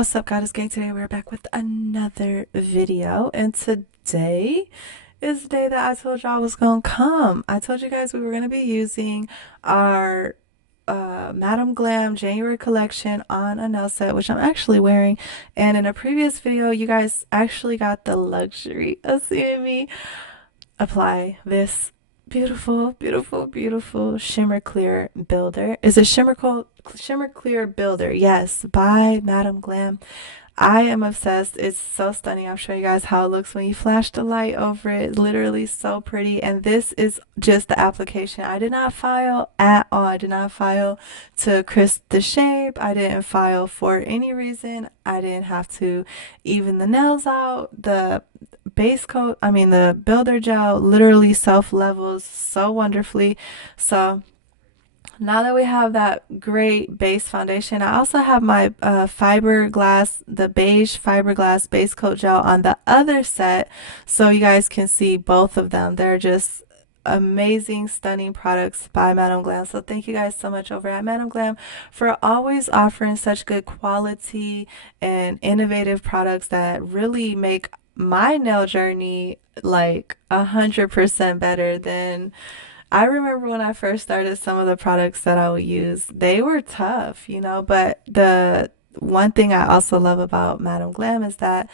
What's up, God? It's Gang. Today we're back with another video, and today is the day that I told y'all was gonna come. I told you guys we were gonna be using our Madam Glam January collection on a nail set, which I'm actually wearing. And in a previous video, you guys actually got the luxury of seeing me apply this beautiful, beautiful, beautiful shimmer clear builder. Is it shimmer clear builder? Yes, by Madam Glam. I am obsessed. It's so stunning. I'll show you guys how it looks when you flash the light over it. Literally so pretty. And this is just the application. I did not file at all. I did not file to crisp the shape. I didn't file for any reason. I didn't have to even the nails out. The base coat, the builder gel literally self levels so wonderfully. So now that we have that great base foundation, I also have my fiberglass, the beige fiberglass base coat gel on the other set, so you guys can see both of them. They're just amazing, stunning products by Madam Glam. So thank you guys so much over at Madam Glam for always offering such good quality and innovative products that really make my nail journey like 100% better than I remember when I first started. Some of the products that I would use, they were tough, but the one thing I also love about Madam Glam is that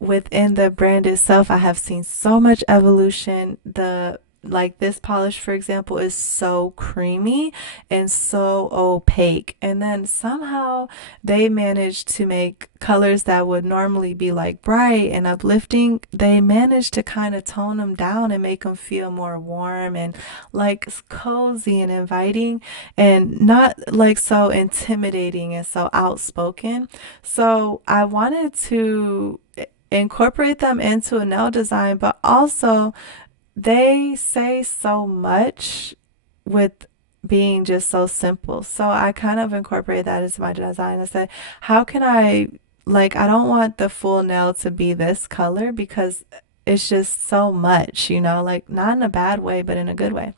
within the brand itself, I have seen so much evolution. The like this polish, for example, is so creamy and so opaque, and then somehow they managed to make colors that would normally be like bright and uplifting. They managed to kind of tone them down and make them feel more warm and like cozy and inviting, and not like so intimidating and so outspoken. So I wanted to incorporate them into a nail design, but also they say so much with being just so simple. So I kind of incorporate that into my design. I said, how can I don't want the full nail to be this color because it's just so much, like not in a bad way, but in a good way.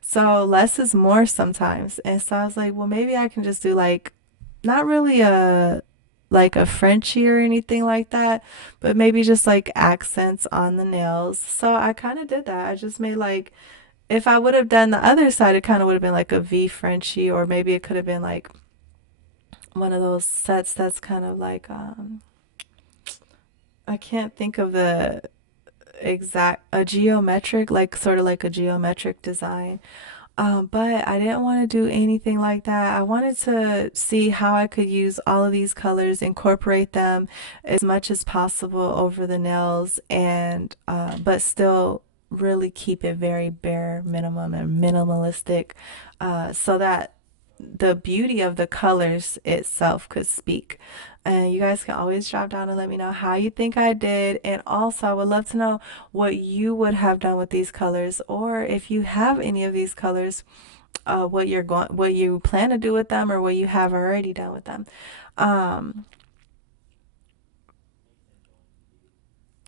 So less is more sometimes. And so I was like, well, maybe I can just do like not really a Frenchie or anything like that, but maybe just like accents on the nails. So I kind of did that. I just made like, if I would have done the other side, it kind of would have been like a V Frenchie, or maybe it could have been like one of those sets that's kind of like, I can't think of the exact, a geometric, like sort of like a geometric design. But I didn't want to do anything like that. I wanted to see how I could use all of these colors, incorporate them as much as possible over the nails, and but still really keep it very bare minimum and minimalistic, so that the beauty of the colors itself could speak. And you guys can always drop down and let me know how you think I did. And also, I would love to know what you would have done with these colors, or if you have any of these colors, what you plan to do with them, or what you have already done with them. Um,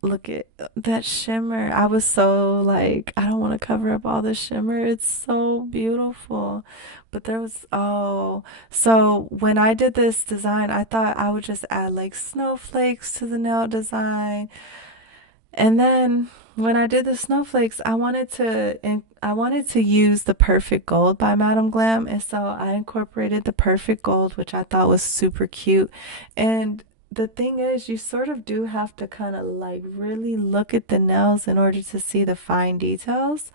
Look at that shimmer. I was so like, I don't want to cover up all the shimmer. It's so beautiful. But there was, oh, so when I did this design, I thought I would just add like snowflakes to the nail design. And then when I did the snowflakes, I wanted to use the Perfect Gold by Madam Glam, and so I incorporated the Perfect Gold, which I thought was super cute. And the thing is, you sort of do have to kind of like really look at the nails in order to see the fine details.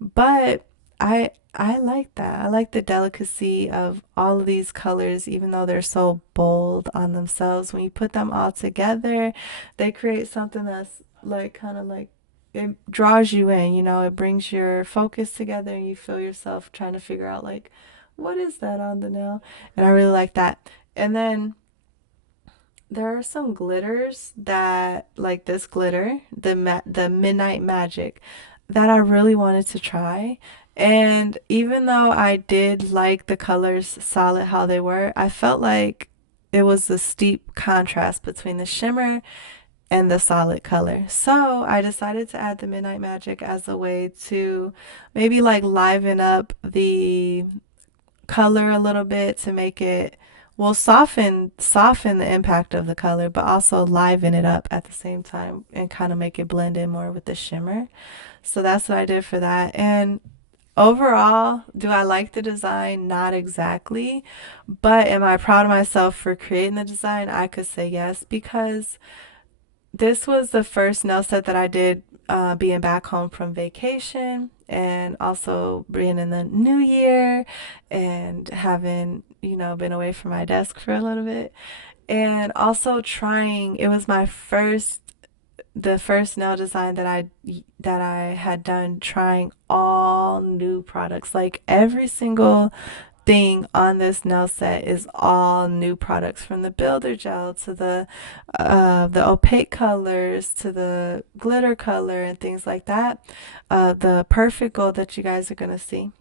But I like that. I like the delicacy of all of these colors, even though they're so bold on themselves. When you put them all together, they create something that's like kind of like it draws you in, it brings your focus together and you feel yourself trying to figure out like what is that on the nail? And I really like that. And then there are some glitters that, like this glitter, the Midnight Magic, that I really wanted to try. And even though I did like the colors solid how they were, I felt like it was a steep contrast between the shimmer and the solid color. So I decided to add the Midnight Magic as a way to maybe like liven up the color a little bit to make it will soften the impact of the color, but also liven it up at the same time and kind of make it blend in more with the shimmer. So that's what I did for that. And overall, do I like the design? Not exactly. But am I proud of myself for creating the design? I could say yes, because this was the first nail set that I did being back home from vacation, and also being in the new year and having, been away from my desk for a little bit. And also trying, it was the first nail design that I had done, trying all new products. Like every single thing on this nail set is all new products, from the builder gel to the opaque colors to the glitter color and things like that. The perfect gold that you guys are gonna see.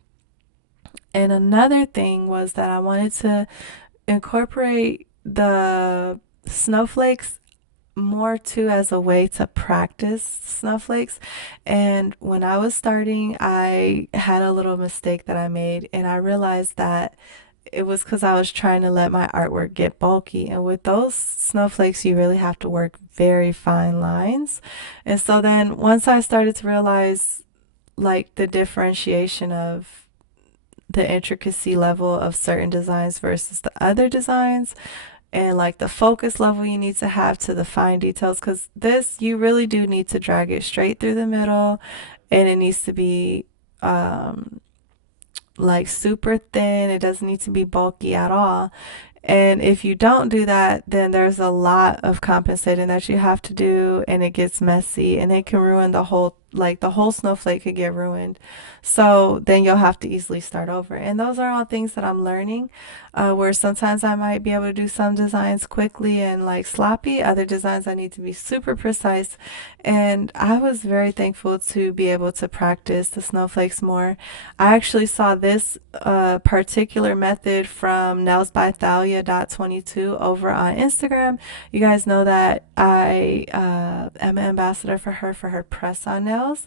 And another thing was that I wanted to incorporate the snowflakes more too as a way to practice snowflakes. And when I was starting, I had a little mistake that I made, and I realized that it was because I was trying to let my artwork get bulky. And with those snowflakes, you really have to work very fine lines. And so then once I started to realize like the differentiation of the intricacy level of certain designs versus the other designs, and like the focus level you need to have to the fine details, because this, you really do need to drag it straight through the middle, and it needs to be um like super thin. It doesn't need to be bulky at all. And if you don't do that, then there's a lot of compensating that you have to do, and it gets messy, and it can ruin the whole snowflake could get ruined. So then you'll have to easily start over. And those are all things that I'm learning, where sometimes I might be able to do some designs quickly and like sloppy, other designs I need to be super precise. And I was very thankful to be able to practice the snowflakes more. I actually saw this particular method from Nails by Thalia.22 over on Instagram. You guys know that I am an ambassador for her press on nails.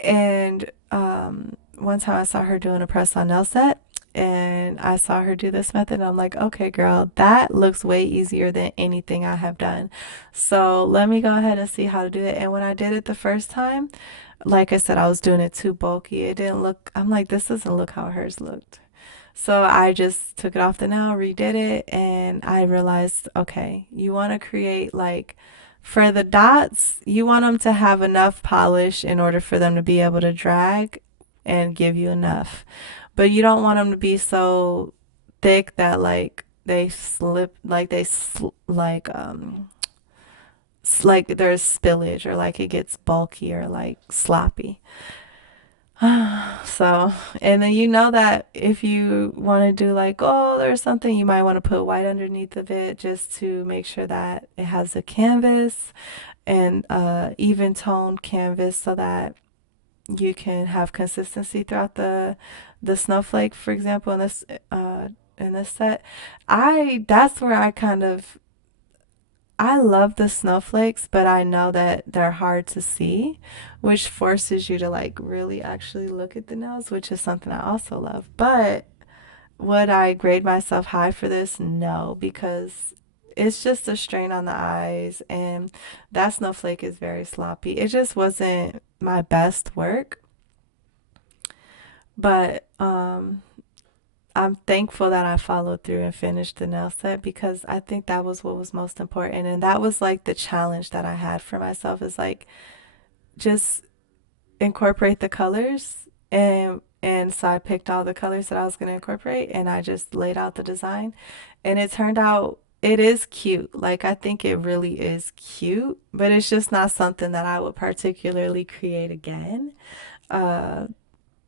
And one time I saw her doing a press on nail set, and I saw her do this method, and I'm like, okay, girl, that looks way easier than anything I have done. So let me go ahead and see how to do it. And when I did it the first time, like I said, I was doing it too bulky. It didn't look, I'm like, this doesn't look how hers looked. So I just took it off the nail, redid it, and I realized, okay, you want to create like, for the dots, you want them to have enough polish in order for them to be able to drag and give you enough. But you don't want them to be so thick that like they slip, like like there's spillage, or like it gets bulky or like sloppy. So, and then you know that if you want to do like gold or something, you might want to put white underneath of it, just to make sure that it has a canvas and even toned canvas, so that you can have consistency throughout the snowflake. For example, in this set, I that's where I love the snowflakes, but I know that they're hard to see, which forces you to like really actually look at the nails, which is something I also love. But would I grade myself high for this? No, because it's just a strain on the eyes, and that snowflake is very sloppy. It just wasn't my best work. But I'm thankful that I followed through and finished the nail set, because I think that was what was most important. And that was like the challenge that I had for myself, is like just incorporate the colors. And so I picked all the colors that I was going to incorporate, and I just laid out the design, and it turned out, it is cute. Like I think it really is cute, but it's just not something that I would particularly create again. Uh,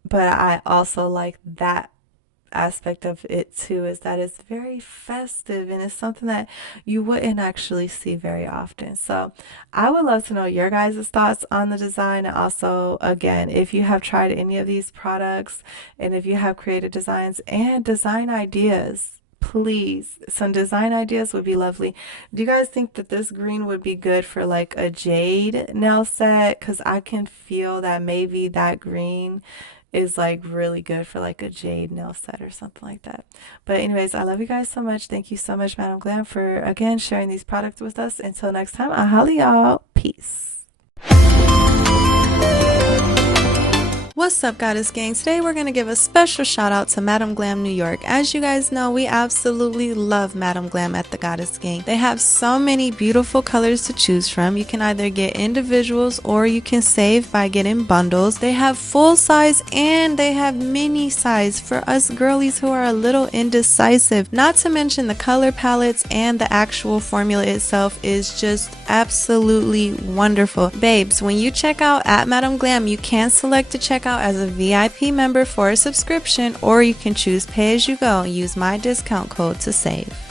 but I also like that aspect of it too, is that it's very festive, and it's something that you wouldn't actually see very often. So I would love to know your guys' thoughts on the design. And also, again, if you have tried any of these products, and if you have created designs and design ideas, please, some design ideas would be lovely. Do you guys think that this green would be good for like a jade nail set? Because I can feel that maybe that green, is like really good for like a jade nail set or something like that. But anyways, I love you guys so much. Thank you so much, Madam Glam, for again sharing these products with us. Until next time, I'll holla y'all. Peace. What's up, Goddess Gang? Today we're going to give a special shout out to Madam Glam New York. As you guys know, we absolutely love Madam Glam at the Goddess Gang. They have so many beautiful colors to choose from. You can either get individuals or you can save by getting bundles. They have full size and they have mini size for us girlies who are a little indecisive. Not to mention the color palettes and the actual formula itself is just absolutely wonderful. Babes, when you check out at Madam Glam, you can select to check out as a VIP member for a subscription, or you can choose pay as you go and use my discount code to save.